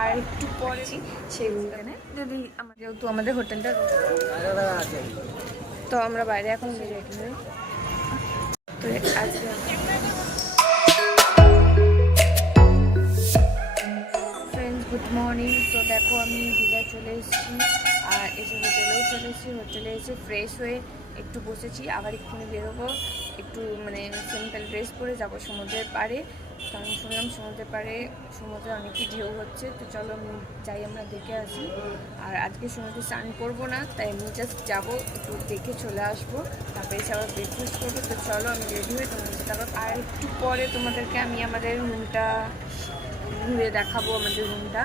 আর একটু পরে সেই যদি আমার যেহেতু আমাদের হোটেলটা তো আমরা বাইরে এখন রেডি হই তো আজকে ফ্রেন্ডস গুড মর্নিং তো দেখো, আমি দীঘায় চলে এসেছি। আর এসে হোটেলেও চলে এসেছি। হোটেলে এসে ফ্রেশ হয়ে একটু বসেছি। আবার এক্ষুনি বেরোবো। একটু মানে সিম্পল ড্রেস পরে যাব সমুদ্রের পাড়ে। কারণ শুনলাম সমুদ্রের পাড়ে সমুদ্রে অনেকই ঢেউ হচ্ছে, তো চলো যাই, আমরা দেখে আসি। আর আজকে সমুদ্রে স্নান করব না, তাই আমি জাস্ট যাব, একটু দেখে চলে আসব। তারপরে এসে আবার ব্রেকফাস্ট করব, তো চলো আমি রেডি হয়ে তোমাদের সাথে আর একটু পরে তোমাদেরকে আমি আমাদের রুমটা ঘুরে দেখাবো, আমাদের রুমটা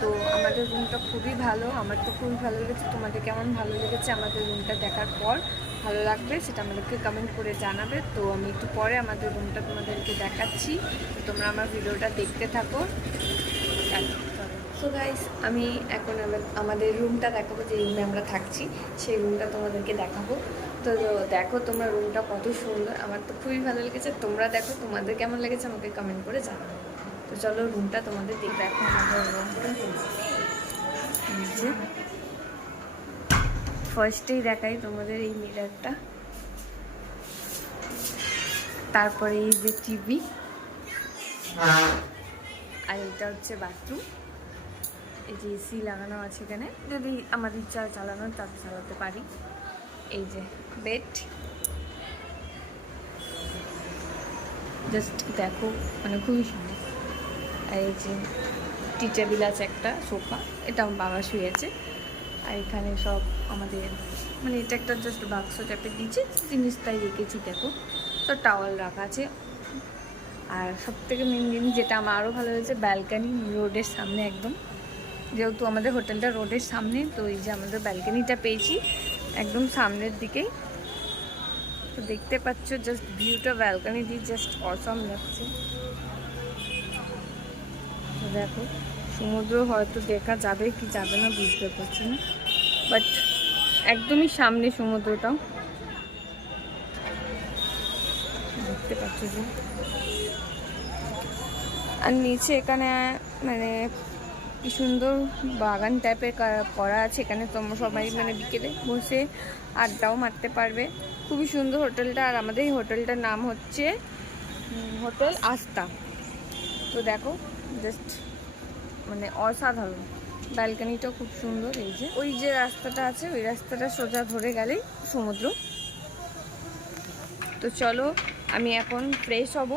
তো আমাদের রুমটা খুবই ভালো, আমার তো খুবই ভালো লেগেছে, তোমাদের কেমন ভালো লেগেছে আমাদের রুমটা দেখার পর। ভালো লাগবে, সেটা আমাদেরকে কমেন্ট করে জানাবে। তো আমি একটু পরে আমাদের রুমটা তোমাদেরকে দেখাচ্ছি। তো তোমরা আমার ভিডিওটা দেখতে থাকো। সো গাইস আমি এখন আমাদের রুমটা দেখাবো, যে রুমে আমরা থাকছি, সেই রুমটা তোমাদেরকে দেখাবো। তো দেখো তোমরা রুমটা কত সুন্দর, আমার তো খুবই ভালো লেগেছে। তোমরা দেখো তোমাদের কেমন লেগেছে, আমাকে কমেন্ট করে জানাবে তো চলো রুমটা তোমাদের দেখবে এখন আমাদের রুমটা ফার্স্টেই দেখাই তোমাদের এই মিরারটা। তারপরে এই যে টিভি আর এটা হচ্ছে বাথরুম এই যে এসি লাগানো আছে এখানে। যদি আমার ইচ্ছা চালানোর তাতে চালাতে পারি। এই যে বেড জাস্ট দেখো মানে খুবই সুন্দর। আর এই যে টি টেবিল আছে একটা সোফা এটা আমার বাবা শুয়েছে। আর এখানে সব আমাদের মানে এটা একটা জাস্ট বাক্স টাইপের দিয়েছে জিনিস তাই রেখেছি, দেখো। তো টাওয়াল রাখা আছে। আর সব থেকে মেন জিনিস যেটা আমার আরও ভালো হয়েছে ব্যালকানি রোডের সামনে একদম। যেহেতু আমাদের হোটেলটা রোডের সামনে, তো এই যে আমাদের ব্যালকানিটা পেয়েছি, একদম সামনের দিকেই। তো দেখতে পাচ্ছ জাস্ট ভিউটা ব্যালকানি দিয়ে জাস্ট অসম লাগছে। দেখো, সমুদ্র হয়তো দেখা যাবে কি যাবে না, বুঝতে পারছি না। বাট একদমই সামনে সমুদ্রটাও দেখতে পাচ্ছ যে। আর নিচে এখানে মানে কি সুন্দর বাগান টাইপের করা আছে। এখানে তোমরা সবাই মানে বিকেলে বসে আড্ডাও মারতে পারবে। খুবই সুন্দর হোটেলটা। আর আমাদের এই হোটেলটার নাম হচ্ছে হোটেল আস্তা। তো দেখো জাস্ট মানে অসাধারণ। ব্যালকানিটাও খুব সুন্দর, এই যে। ওই যে রাস্তাটা আছে, ওই রাস্তাটা সোজা ধরে গেলেই সমুদ্র। তো চলো, আমি এখন ফ্রেশ হব।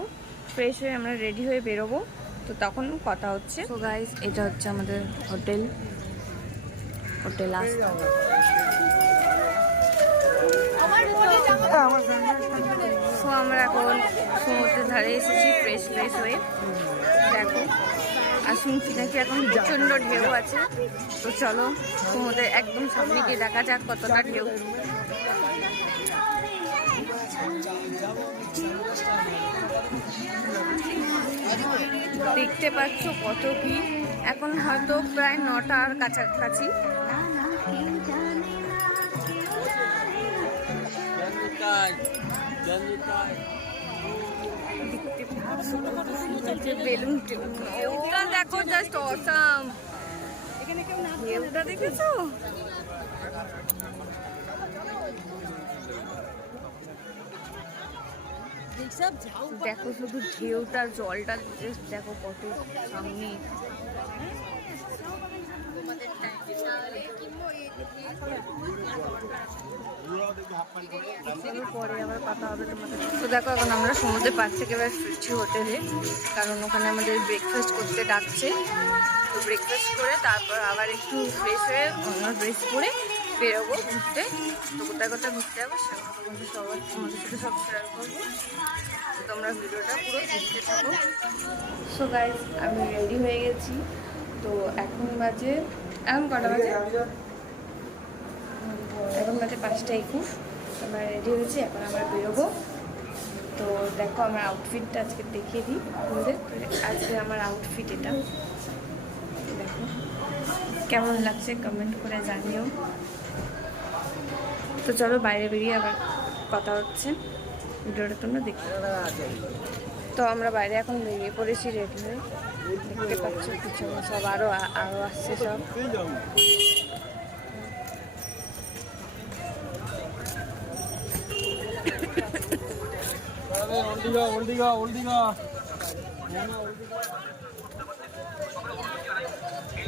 ফ্রেশ হয়ে আমরা রেডি হয়ে বেরোবো। তো তখন কথা হচ্ছে। তো গাইস এটা হচ্ছে আমাদের হোটেল। হোটেল আমরা এখন সমুদ্রের ধারে এসেছি ফ্রেশ ফ্রেশ হয়ে। দেখো। আর শুনছি নাকি এখন প্রচণ্ড ঢেউ আছে। তো চলো সমুদ্রের একদম সামনে গিয়ে দেখা যাক কতটা ঢেউ। দেখতে পাচ্ছ কত কি এখন হয়তো প্রায় নটার কাছাকাছি। দেখতে বেলুন ঢেউটা দেখো জাস্ট অসাম ঢেউটা দেখেছ দেখো শুধু ঢেউটা জলটা জাস্ট দেখো কত সামনে পরে আবার কথা হবে তো দেখো, এখন আমরা সমুদ্রের পাশ থেকে এবার ফিরছি হোটেলে। কারণ ওখানে আমাদের ব্রেকফাস্ট করতে ডাকছে। তো ব্রেকফাস্ট করে তারপর আবার একটু ফ্রেশ হয়ে অন্য ড্রেস পরে বেরোবো ঘুরতে। তো কোথায় কোথায় ঘুরতে যাব সেগুলো তোমাদের সবার তোমাদের সাথে সব শেয়ার করব। তো তোমরা ভিডিওটা পুরো দেখতে থাকো। সো গাইজ আমি রেডি হয়ে গেছি। তো এখন বাজে এখন কটা বাজে? এখন বাজে পাঁচটা একুশ। আমরা রেডি হয়েছি, এখন আমরা বেরোবো। তো দেখো আমার আউটফিটটা আজকে দেখিয়ে দিই তোমাদের। আজকে আমার আউটফিট এটা। দেখো, কেমন লাগছে কমেন্ট করে জানিও। তো চলো বাইরে বেরিয়ে আবার কথা হচ্ছে। ভিডিওটা তোমরা দেখতে তো আমরা বাইরে এখন বেরিয়ে পড়েছি রেডি হয়ে। দেখতে পাচ্ছ, পিছনে সব আরও আরও আসছে সব।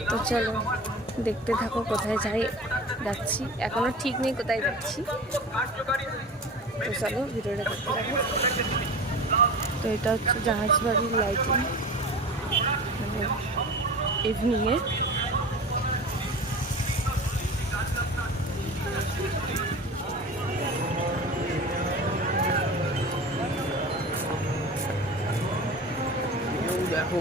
তো চলো, দেখতে থাকো কোথায় যাই, যাচ্ছি। এখনও ঠিক নেই কোথায় যাচ্ছি। তো চলো, ভিডিওটা দেখতে থাকো। তো এটা হচ্ছে জাহাজ বাড়ির লাইটিং মানে ইভিনিংয়ে দেখো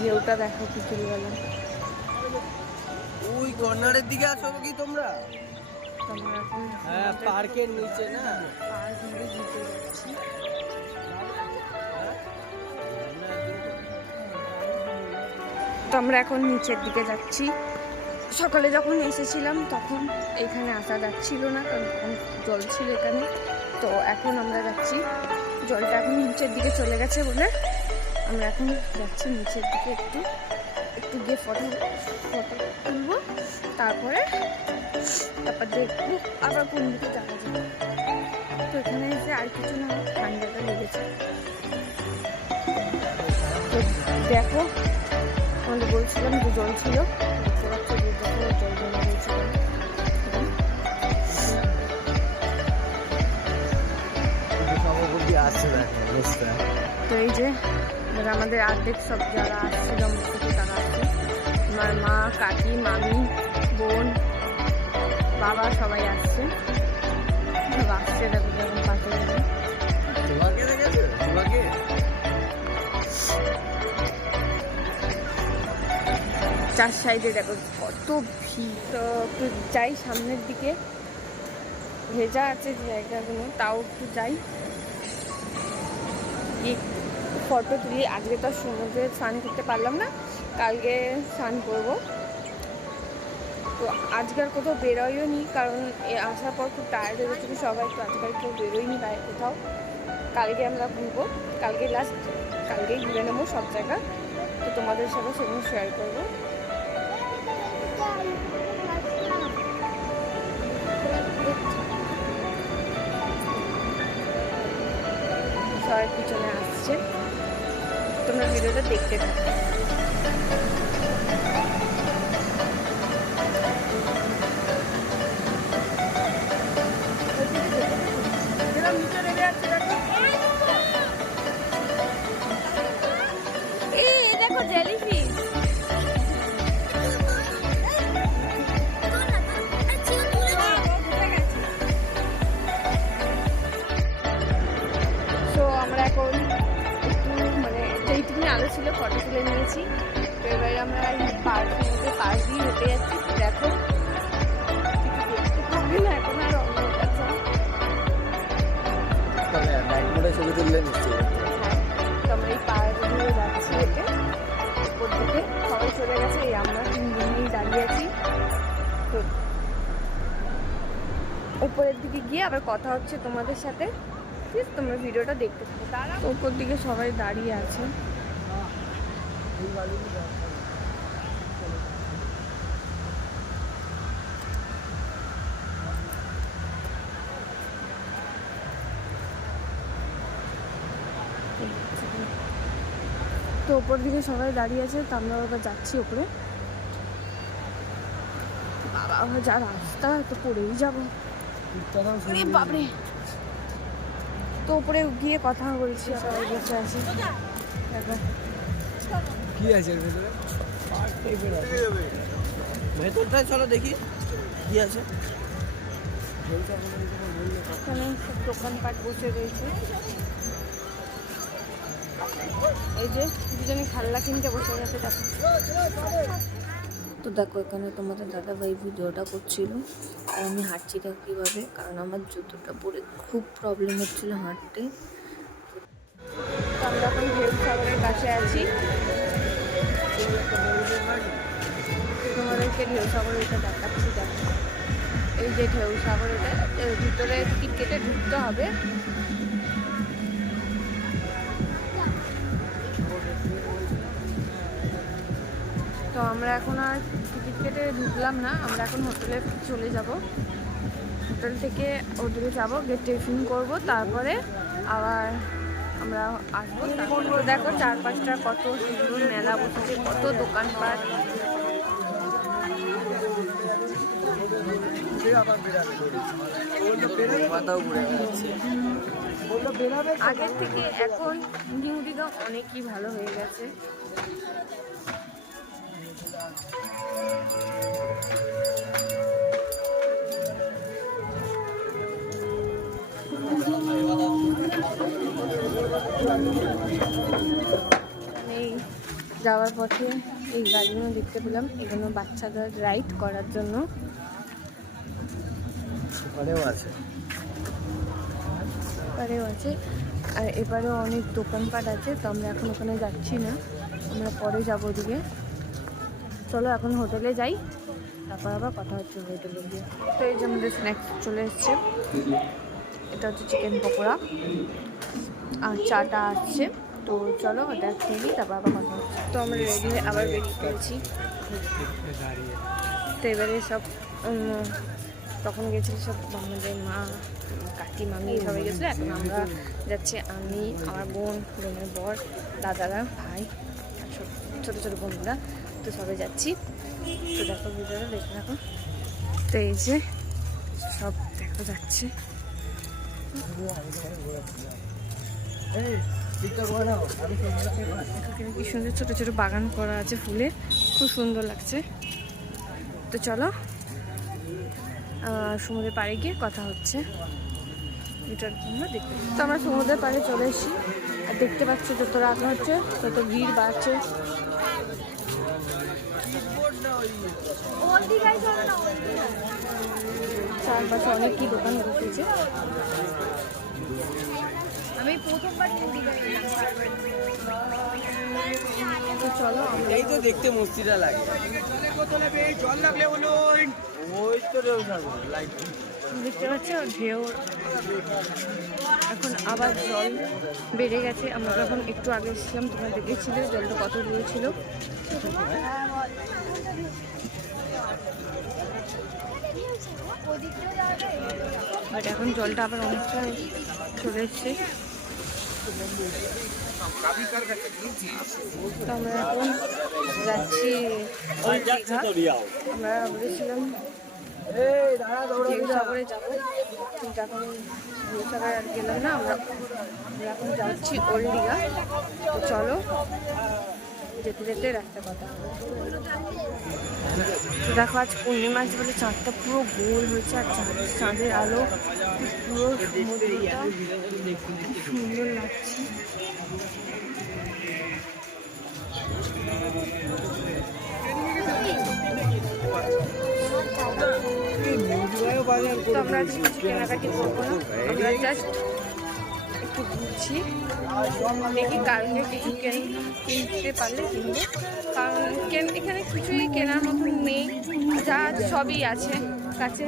ভিউটা দেখো গেল। ওই কর্নারের দিকে আসো কি তোমরা? হ্যাঁ পার্কের নিচে না? পার্ক ধরে যাচ্ছি। তো আমরা এখন নিচের দিকে যাচ্ছি। সকালে যখন এসেছিলাম তখন এখানে আসা যাচ্ছিল না, কারণ জল ছিল এখানে। তো এখন আমরা যাচ্ছি। জলটা এখন নিচের দিকে চলে গেছে বলে আমরা এখন যাচ্ছি নিচের দিকে একটু। একটু গিয়ে ফটো ফটো তুলবো। তারপরে তারপর দেখব আবার কোন দিকে যাওয়া যায়। তো এখানে এসে আর কিছু না, ঠান্ডাটা লেগেছে। দেখো আমাদের বলছিলাম যে জল ছিল। দেখতে পাচ্ছ যে জল তো এই যে আমাদের অর্ধেক সব যারা আসছিল আমার সাথে তারা আসছে আমার মা কাকি মামি বোন বাবা সবাই আসছে। সব আসছে দেখো পাশে তোমাকে? চার সাইডে দেখো কত ভিড়। একটু যাই সামনের দিকে। ভেজা আছে জায়গাগুলো, তাও একটু যাই। ফটো তুলি। আজকে তো আর সমুদ্রে স্নান করতে পারলাম না, কালকে স্নান করব। তো আজকাল কোথাও বেরোয়ও নি, কারণ এ আসার পর খুব টায়ার্ড হয়ে গেছিল সবাই, তো আজকাল কেউ বেরোয়নি বাইরে কোথাও। কালকে আমরা ঘুরবো। কালকে লাস্ট কালকেই ঘুরে নেব সব জায়গা। তো তোমাদের সাথে সেগুলো শেয়ার করব। সবাই পিছনে আসছে। তোমরা ভিডিওটা দেখতে থাকো। দেখো জেলিফিশ আলো ছিল ফটো তুলে নিয়েছি। তো এবারে আমরা এই পার্কের মধ্যে পাশ দিয়ে হেঁটে যাচ্ছি। দেখো দেখতে পাবি না এখন আর। ছবি তুললে নিশ্চয়ই। হ্যাঁ আমরা এই পার্ক দিয়ে যাচ্ছি হেঁটে। উপর দিকে সবাই চলে গেছে এই আমরা তিনজনেই দাঁড়িয়ে আছি। তো উপরের দিকে গিয়ে আবার কথা হচ্ছে তোমাদের সাথে। তোমরা ভিডিওটা দেখতে থাকো। তারা উপর দিকে সবাই দাঁড়িয়ে আছে। তো ওপর দিকে সবাই দাঁড়িয়ে আছে, তো আমরা এবার যাচ্ছি ওপরে যা রাস্তা, তো পড়েই যাব। বাপরে। তো উপরে গিয়ে কথা বলছি, সবাই বসে আছে। দেখো কি আছে এর ভেতরে? ভেতরটায় চলো দেখি কি আছে? এখানে সব দোকানপাট বসে রয়েছে। এই যে দুজনে খাল্লা কিনতে বসে গেছে দেখো। তো দেখো এখানে তোমাদের দাদা ভাই ভিডিওটা করছিল আর আমি হাঁটছি দেখো কীভাবে? কারণ আমার জুতোটা পরে খুব প্রবলেম হচ্ছিল হাঁটতে। তো আমরা এখন ভেউ সাগরের কাছে আছি। তোমাদেরকে ঢেউ সাগর এটা দেখাচ্ছি, দেখো। এই যে ঢেউ সাগর এটা ভিতরে টিকিট কেটে ঢুকতে হবে। তো আমরা এখন আর টিকিট কেটে ঢুকলাম না, আমরা এখন হোটেলে চলে যাব। হোটেল থেকে হোটেলে যাব গেট টিফিন করব, তারপরে আবার আমরা আসব। দেখো চারপাশটা কত সুন্দর মেলা বসেছে, কত দোকানপাট। আগের থেকে এখন নিউ দীঘা অনেকই ভালো হয়ে গেছে। এই যাওয়ার পথে এই গাড়িগুলো দেখতে পেলাম। এগুলো বাচ্চাদের রাইড করার জন্য। ওখানেও আছে। আছে। আর এপারেও অনেক দোকানপাট আছে, তো আমরা এখন ওখানে যাচ্ছি না। আমরা পরে যাব ওদিকে। চলো এখন হোটেলে যাই। তারপর আবার কথা হচ্ছে হোটেলে গিয়ে। তো এই যে আমাদের স্ন্যাক্স চলে এসছে। এটা হচ্ছে চিকেন পকোড়া। আর চাটা আসছে তো চলো ওটা খেয়ে নিই, তারপর আবার কথা হচ্ছে। তো আমরা রেডি আবার বেরিয়ে পড়েছি। তো এবারে সব তখন গেছিল সব আমাদের মা, কাকি, মামি, সবাই গেছিল। এখন আমরা যাচ্ছি আমি, আমার বোন, বোনের বর, দাদারা, ভাই সব ছোটো ছোটো বোনরা তো সবাই যাচ্ছি। তো দেখো ভিডিওটা দেখে রাখো। তো এই যে সব দেখা যাচ্ছে। কি সুন্দর ছোট ছোট বাগান করা আছে ফুলের খুব সুন্দর লাগছে। তো চলো সমুদ্রের পাড়ে গিয়ে কথা হচ্ছে। এটার তোমরা দেখতে তো আমরা সমুদ্রের পাড়ে চলে এসেছি। আর দেখতে পাচ্ছ যত রাত হচ্ছে তত ভিড় বাড়ছে। চারপাশে অনেক কি দোকান বসেছে। আমি প্রথমবার তো চলো এই তো দেখতে মস্তিটা লাগে। ওই তো দেখতে পাচ্ছ? ঢেউ। এখন আবার জল বেড়ে গেছে। আমরা যখন একটু আগে এসেছিলাম তোমরা দেখেছিলে জলটা কত দূরে ছিল। বাট এখন জলটা আবার অনেকটা চলে এসছে। তো আমরা এখন যাচ্ছি আমরা বলেছিলাম সাগরে যাব কিন্তু এখন সাগরে আর গেলাম না আমরা আমরা এখন যাচ্ছি ওল্ড দীঘা তো চলো যেতে যেতে রাস্তা কথা তো দেখো আজ পূর্ণিমা আছে বলে চাঁদটা পুরো গোল হয়েছে আর চাঁদ চাঁদের আলো পুরো সমুদ্রটা। সুন্দর লাগছে। আমরা কিছু কেনাকাটি না। জাস্ট কিছু কেন কিনতে এখানে কিছুই কেনার মতন নেই। যা সবই আছে কাছে।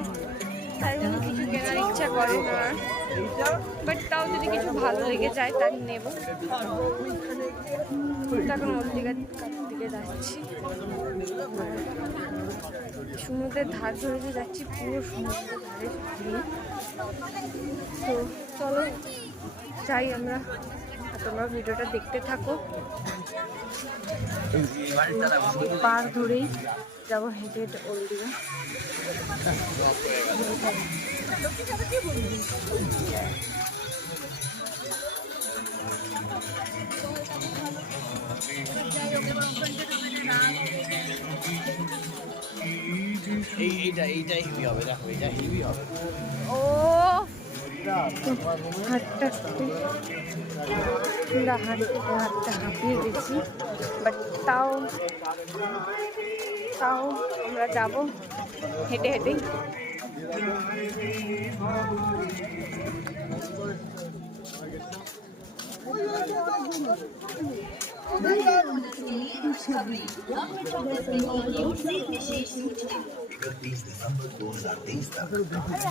তাই জন্য কিছু কেনার বাট তাও যদি কিছু ভালো লেগে যায়, তাই নেব। তখন ওর দিকে দিকে যাচ্ছি। সমুদ্রের ধার ধরে যে যাচ্ছি, পুরো সমুদ্রের তো চলো, যাই আমরা। তোমরা ভিডিওটা দেখতে থাকো। পার ধরেই যাব হেঁটে হেঁটে ওল্ড দিঘা এই এইটা এইটাই হেভি হবে দেখো এটা হেভি হবে ও হাতটা পুরা হাঁটতে হাতটা হাঁপিয়ে গেছি বাট তাও তাও আমরা যাব হেঁটে হেঁটেই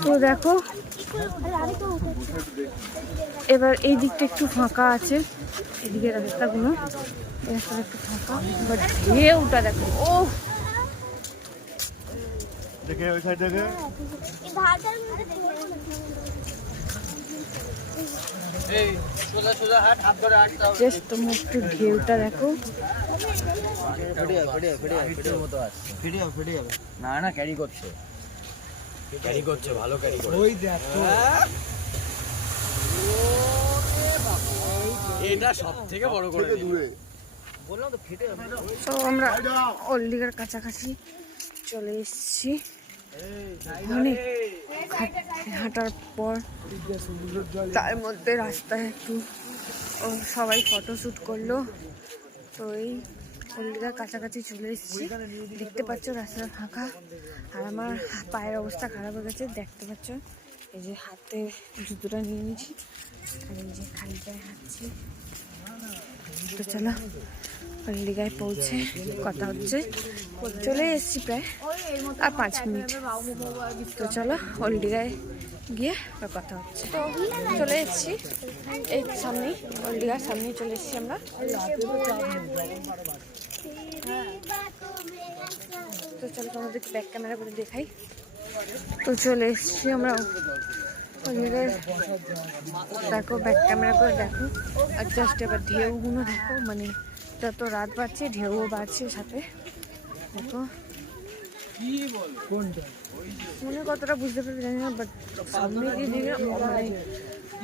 তো দেখো, এবার এই দিকটা একটু ফাঁকা আছে, এদিকে রাস্তাগুলো রাস্তাটা একটু ফাঁকা বাট ঢেউটা দেখো ও দেখে ওই সাইড থেকে এই সোজা সোজা হাট হাত ধরে হাঁটতে হবে। জাস্ট তোমরা একটু ঢেউটা দেখো। না না ক্যারি করছে। ক্যারি করছে ভালো ক্যারি করছে। ওই দেখো। এটা সব থেকে বড় করে দূরে। বললাম তো ফেটে তো আমরা অলদিঘার কাছাকাছি চলে এসেছি। অনেক হাঁটার পর তার মধ্যে রাস্তায় একটু সবাই ফটো শ্যুট করল। তো এই হলদিঘার কাছাকাছি চলে এসেছি। দেখতে পাচ্ছ রাস্তা ফাঁকা। আর আমার পায়ের অবস্থা খারাপ হয়ে গেছে দেখতে পাচ্ছ। এই যে হাতে জুতোটা নিয়ে নিয়েছি। আর এই যে খালি পায়ে হাঁটছি। তো চলো হলদিঘায় পৌঁছে কথা হচ্ছে। চলে এসেছি প্রায় আর পাঁচ মিনিট। তো চলো হলদিঘায় গিয়ে আবার কথা হচ্ছে। তো চলে এসেছি। এই সামনেই হলদিঘার সামনেই চলে এসেছি আমরা। তো চলো তোমাদের ব্যাক ক্যামেরা করে দেখাই। তো চলে এসেছি আমরা। হলদিঘায় দেখো ব্যাক ক্যামেরা করে দেখো। আর জাস্ট এবার ঢেউগুলো দেখো মানে যত রাত বাড়ছে, ঢেউও বাড়ছে সাথে। দেখো। মনে কতটা বুঝতে পারবে জানি না বাট সামনে দিকে মানে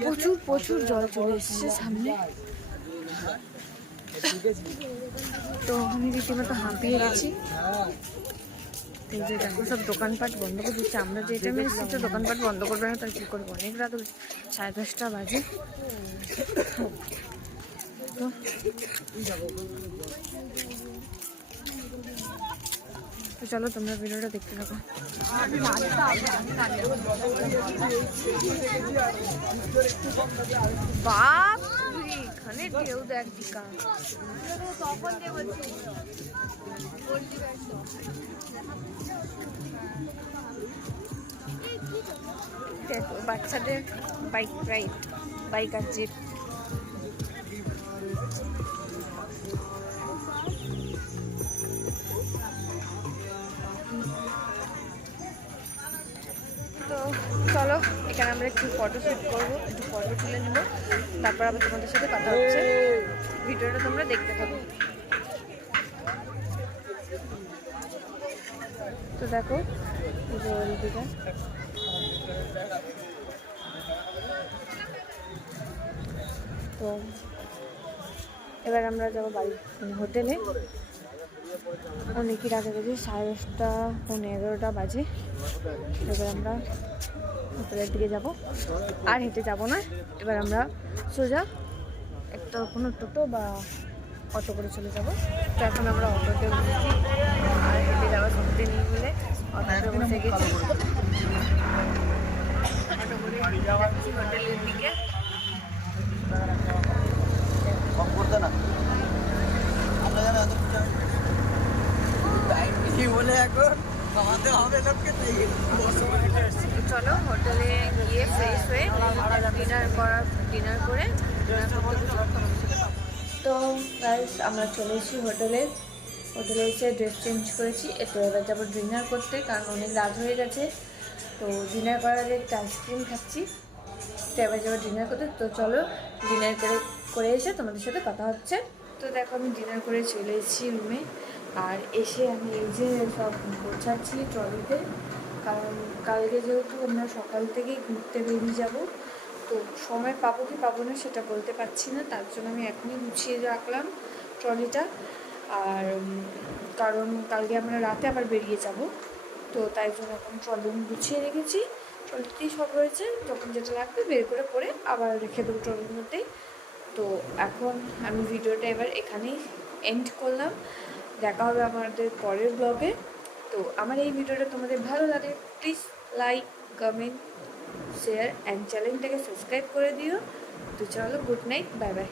প্রচুর প্রচুর জল চলে এসেছে সামনে। তো আমি রীতিমতো হাঁপিয়ে গেছি। এই যে দেখো সব দোকানপাট বন্ধ করে দিচ্ছে। আমরা যে টাইমে এসেছি তো দোকানপাট বন্ধ করবে না তাই কী করব? অনেক রাত সাড়ে দশটা বাজে। তো চলো, তোমরা ভিডিওটা দেখতে থাকো। বাপ এখানে ঢেউ দেখ দিকা বাচ্চাদের বাইক রাইড বাইক আর জিপ চলো, এখানে আমরা একটু ফটো শ্যুট করব, একটু ফটো তুলে নেব, তারপর আবার তোমাদের সাথে কথা হচ্ছে। ভিডিওটা তোমরা দেখতে পাবো তো দেখো তো এবার আমরা যাব বাড়ি মানে হোটেলে। অনেকই রাতে গেছি সাড়ে দশটা পনেরো এগারোটা বাজে। এবার আমরা হোটেলের দিকে যাব। আর হেঁটে যাব না। এবার আমরা সোজা একটা কোনো টোটো বা অটো করে চলে যাব। তো এখন আমরা অটোতে বসেছি। আর হেঁটে যাওয়ার সত্যি নেই বলে অটোতে বসে গেছি। হোটেলের দিকে। না আমরা জানো এত কিছু টাইম বলে এখন কমাতে হবে লোককে তাই তো চলো হোটেলে গিয়ে ফ্রেশ হয়ে ডিনার করার ডিনার করে তো গাইস আমরা চলে এসেছি হোটেলে। হোটেলে এসে ড্রেস চেঞ্জ করেছি। তো এবার যাব ডিনার করতে কারণ অনেক রাত হয়ে গেছে। তো ডিনার করার আগে একটা আইসক্রিম খাচ্ছি। তো এবার যাব ডিনার করতে। তো চলো ডিনার করে করে এসে তোমাদের সাথে কথা হচ্ছে। তো দেখো আমি ডিনার করে চলে এসেছি রুমে আর এসে আমি এই যে সব গোছাচ্ছি ট্রলিতে কারণ কালকে যেহেতু আমরা সকাল থেকেই ঘুরতে বেরিয়ে যাব, তো সময় পাবো কি পাবো না সেটা বলতে পারছি না, তার জন্য আমি এখনই গুছিয়ে রাখলাম ট্রলিটা। আর কারণ কালকে আমরা রাতে আবার বেরিয়ে যাব, তো তাই জন্য এখন ট্রলি গুছিয়ে রেখেছি। ট্রলিতেই সব রয়েছে তখন যেটা লাগবে বের করে পরে আবার রেখে দেবো ট্রলির মধ্যেই। তো এখন আমি ভিডিওটা এবার এখানেই এন্ড করলাম। দেখা হবে আমাদের পরের ব্লগে তো আমার এই ভিডিওটা তোমাদের ভালো লাগে please like comment share and চ্যানেলটাকে সাবস্ক্রাইব করে দিও। তো চলো গুড নাইট বাই বাই